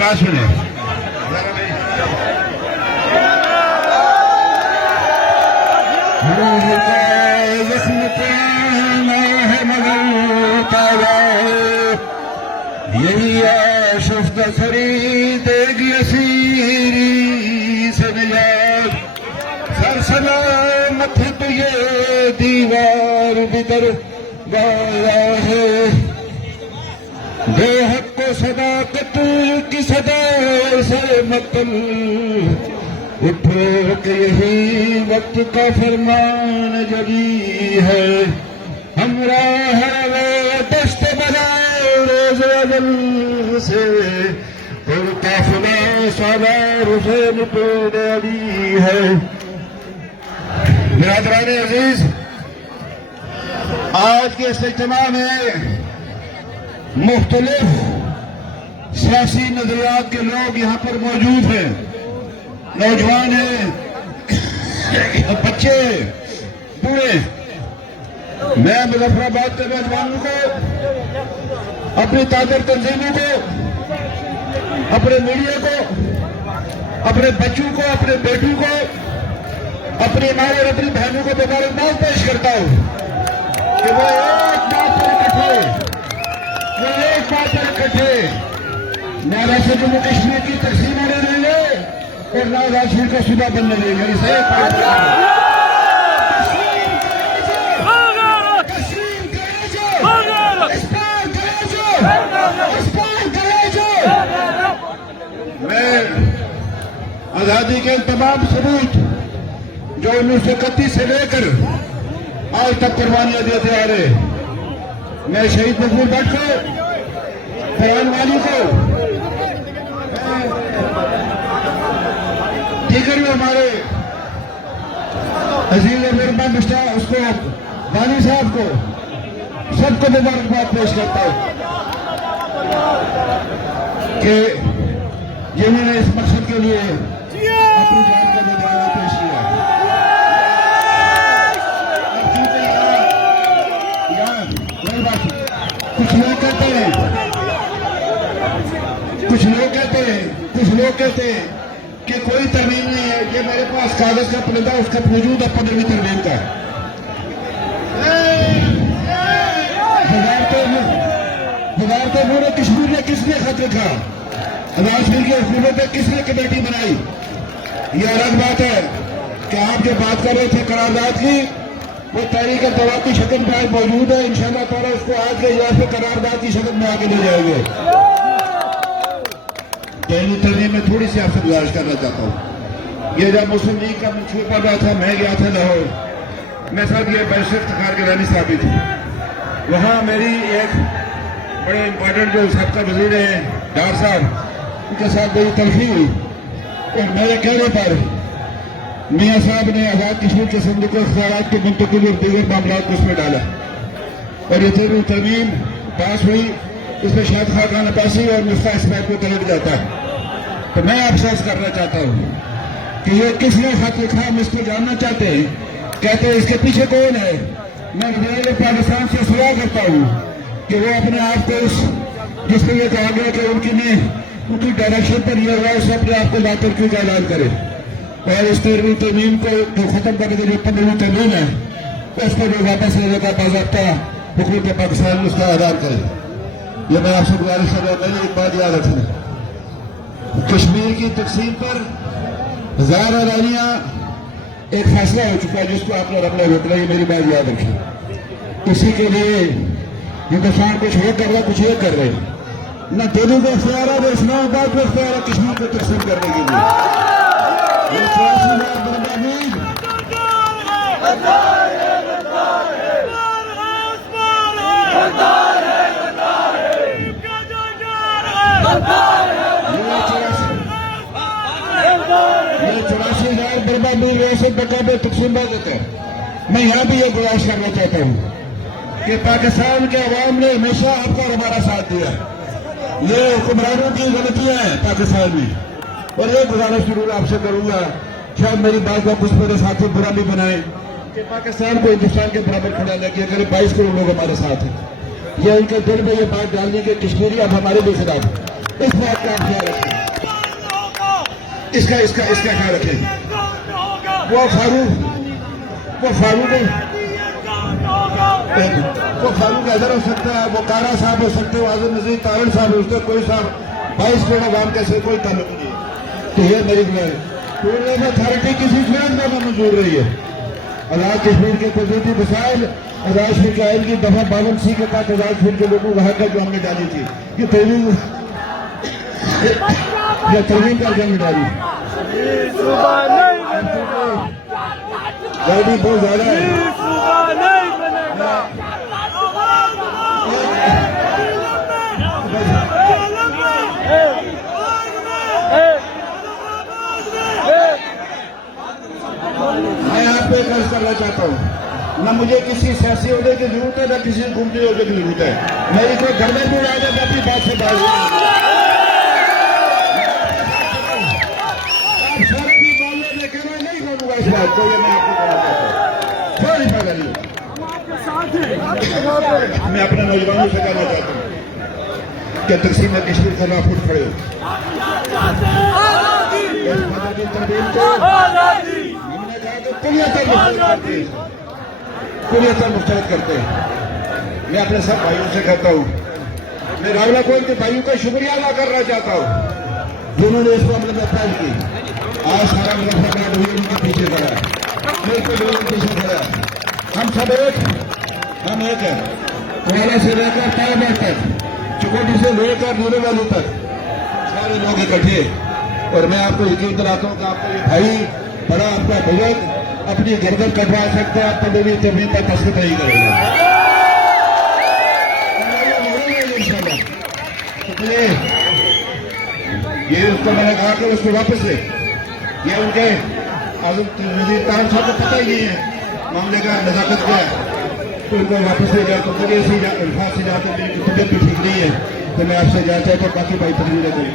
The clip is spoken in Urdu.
بات سنیں. یہی آشفت خرید اسیری سے نیاز سر سلامت تو یہ دیوار بھی در گایا ہے. بے حق کو صداقت کی صدا سے مقتل اٹھو کہ یہی وقت کا فرمان جبی ہے. ہمراہ ہے دشت بنائے روز اول سے اور قافلہ سالار حسین پہ ڈالی ہے. برادران عزیز، آج کے اس اجتماع میں مختلف سیاسی نظریات کے لوگ یہاں پر موجود ہیں. نوجوان ہیں، بچے، بوڑھے. میں مظفر آباد کے نوجوانوں کو، اپنی تاجر تنظیموں کو، اپنے میڈیا کو، اپنے بچوں کو، اپنے بیٹوں کو، اپنی ماں اور اپنی بہنوں کو مبارکباد پیش کرتا ہوں کہ وہ ایک بات پر اکٹھے نہ ریاست جموں کشمیر کی تقسیم ہونے دیں گے اور نہ کشمیر کا صوبہ بننے دیں گے. اسے میں آزادی کے تمام ثبوت جو 1931 سے لے کر آج تک قربانیاں دیتے آ رہے، میں شہید مقبول بٹ کو، بیان والی کو، دیگر جو ہمارے عزیز اور مہربان اس کو بانی صاحب کو، سب کو مبارکباد پیش کرتا ہوں کہ جنہوں نے اس مقصد کے لیے اپنی جان کا نذرانہ پیش کیا. کچھ لوگ کہتے ہیں کہ کوئی ترمیم نہیں ہے. یہ میرے پاس کاغذ کا پلندہ، اس کا وجود ہے 15ویں ترمیم کا. وزارت امور کشمیر نے کس نے خط لکھا؟ کشمیر کی حکومت نے کس نے کمیٹی بنائی؟ یہ الگ بات ہے کہ آپ جو بات کر رہے تھے قرارداد کی، وہ تحریک التوا کی شکل میں آج موجود ہے. انشاءاللہ تعالیٰ اس کو آج کے اجلاس میں قرارداد کی شکل میں آگے لے جائیں گے. پہلی ترمیم میں تھوڑی سی آپ سے گزارش کرنا چاہتا ہوں. یہ جب مسلم لیگ کا منشور پڑ رہا تھا، میں گیا تھا لاہور. میں ساتھ یہ بیرسٹر افتخار گیلانی صاحب بھی تھے. وہاں میری ایک بڑے امپورٹنٹ جو سابقہ وزیر ہیں ڈار صاحب، ان کے ساتھ میری تلخی ہوئی اور میرے کہنے پر میاں صاحب نے آزاد کشمیر کے اسمبلی کو اختیارات کی منتقلی اور دیگر معاملات کو اس میں ڈالا اور یہ ترمیم پاس ہوئی. اس میں شاہد خاقان عباسی اور مفتاح اسماعیل کو طلب جاتا ہے. تو میں آپ سے عرض کرنا چاہتا ہوں کہ یہ کس نے خط لکھا، ہم اس کو جاننا چاہتے ہیں. کہتے ہیں اس کے پیچھے کون ہے. میں وزیر پاکستان سے سوال کرتا ہوں کہ وہ اپنے آپ کو جس پہ یہ کہا گیا کہ ان کی ڈائریکشن پر یہ ہوا، اس اپنے آپ کو لا کر کیوں کا اعلان کرے اور اس 13ویں ترمیم کو جو ختم کرنے کے جو 15ویں ترمیم ہے اس کو جو واپس لینے کا باضابطہ حکومت پاکستان میں اس کا اعلان کرے. یہ میں آپ سے گزارش کر رہا ہوں. پہلے ایک بات یاد رکھیں، کشمیر کی تقسیم پر ظاہر اعلانیہ ایک فیصلہ ہو چکا ہے جس کو آپ نے اپنا روکنا. یہ میری بات یاد رکھیں. اسی کے لیے ہندوستان کچھ وہ کر رہا، کچھ یہ کر رہے. نہ دہلی کو اختیار ہے، نہ اسلام آباد کو اختیار ہے کشمیر کو تقسیم کرنے کے لیے. یہ 84,000 بربا میر ریاست بقا میں تقسیم بات ہوتا ہے. میں یہاں بھی یہ گزارش کرنا چاہتا ہوں کہ پاکستان کے عوام نے ہمیشہ آپ کا ہمارا ساتھ دیا. یہ حکمرانوں کی غلطیاں ہیں پاکستان میں اور یہ گزارش ضرور آپ سے کروں گا. شاید میری بات کا کچھ میرے ساتھی برا بھی بنائیں کہ پاکستان کو ہندوستان کے برابر کھڑا نہ کیا کرے. 22 کروڑ لوگ ہمارے ساتھ ہیں. یہ ان کے دل میں یہ بات ڈالنی کہ کشمیری اب ہمارے بھی خلاف. اس بات کا آپ خیال رکھیں. اس کا خیال رکھیں. وہ فاروق حیدر ہو سکتا ہے, وہ کارا صاحب ہو سکتے ہیں, وہ اعظم نذیر تارڑ صاحب ہو سکتے ہیں, کوئی صاحب 22 کروڑ عوام کا سے کوئی تعلق نہیں ہے. تو یہ میری دعا ہے. ٹورزم اتھارٹی کسی فیلڈ میں منظور رہی ہے. آزاد کشمیر کے قدرتی مسائل, آزاد کشمیر کے آئین کی دفعہ 52C کے تحت آزاد کشمیر کے لوگوں کو حق ہے جو ہم نے ڈالی تھی. یہ ترمیم کر کے ہم نے ڈالی. گرمی بہت زیادہ ہے. میں آپ کو ایک عرض کرنا چاہتا ہوں, نہ مجھے کسی سیاسی عہدے کی ضرورت ہے, نہ کسی حکومتی عہدے کی ضرورت ہے. میری کوئی گردن بھی اڑا دے میں اپنی بات سے باز ہوں. سارے بھی معاملے میں کہنا نہیں کروں گا اس بات کو, یہ میں آپ کو کہنا چاہتا ہوں. سوری فائدہ نہیں. میں اپنے نوجوانوں سے کہنا چاہتا ہوں کہ تقسیم کشمیر کا خلاف اٹھ کھڑے ہو. کلیتاً مسترد کرتے ہیں. میں اپنے سب بھائیوں سے کہتا ہوں, میں راولہ کوٹ کے بھائیوں کا شکریہ ادا کرنا چاہتا ہوں جنہوں نے اس معاملے میں پہل کی. آج سارا مظفر ان کے پیچھے کھڑا ہے, پیچھے کھڑا ہے. ہم سب ایک ہیں. کوئلہ سے لے کر پائبر تک, چکوٹی سے لے کر نیلے والی تک سارے لوگ اکٹھے. اور میں آپ کو یقین دلاتا ہوں کہ آپ کو یہ بھائی بڑا آپ کا بزرگ اپنی گردن کٹوا سکتا ہے, آپ کو میری زمین پر دستخط نہیں کرے گا. یہ اس کو میں نے کہا کہ اس کو واپس لے. یہ ان کے اعظم نذیر تارڑ صاحب کو پتہ ہی نہیں ہے معاملے کا نزاکت کیا ہے, تو ان کو واپس لے جا. تو مجھے الفاظ سے جاتے میری طبیعت بھی ٹھیک نہیں ہے, تو میں آپ سے جاتا ہوں تو باقی بھائی تجویزیں دیں.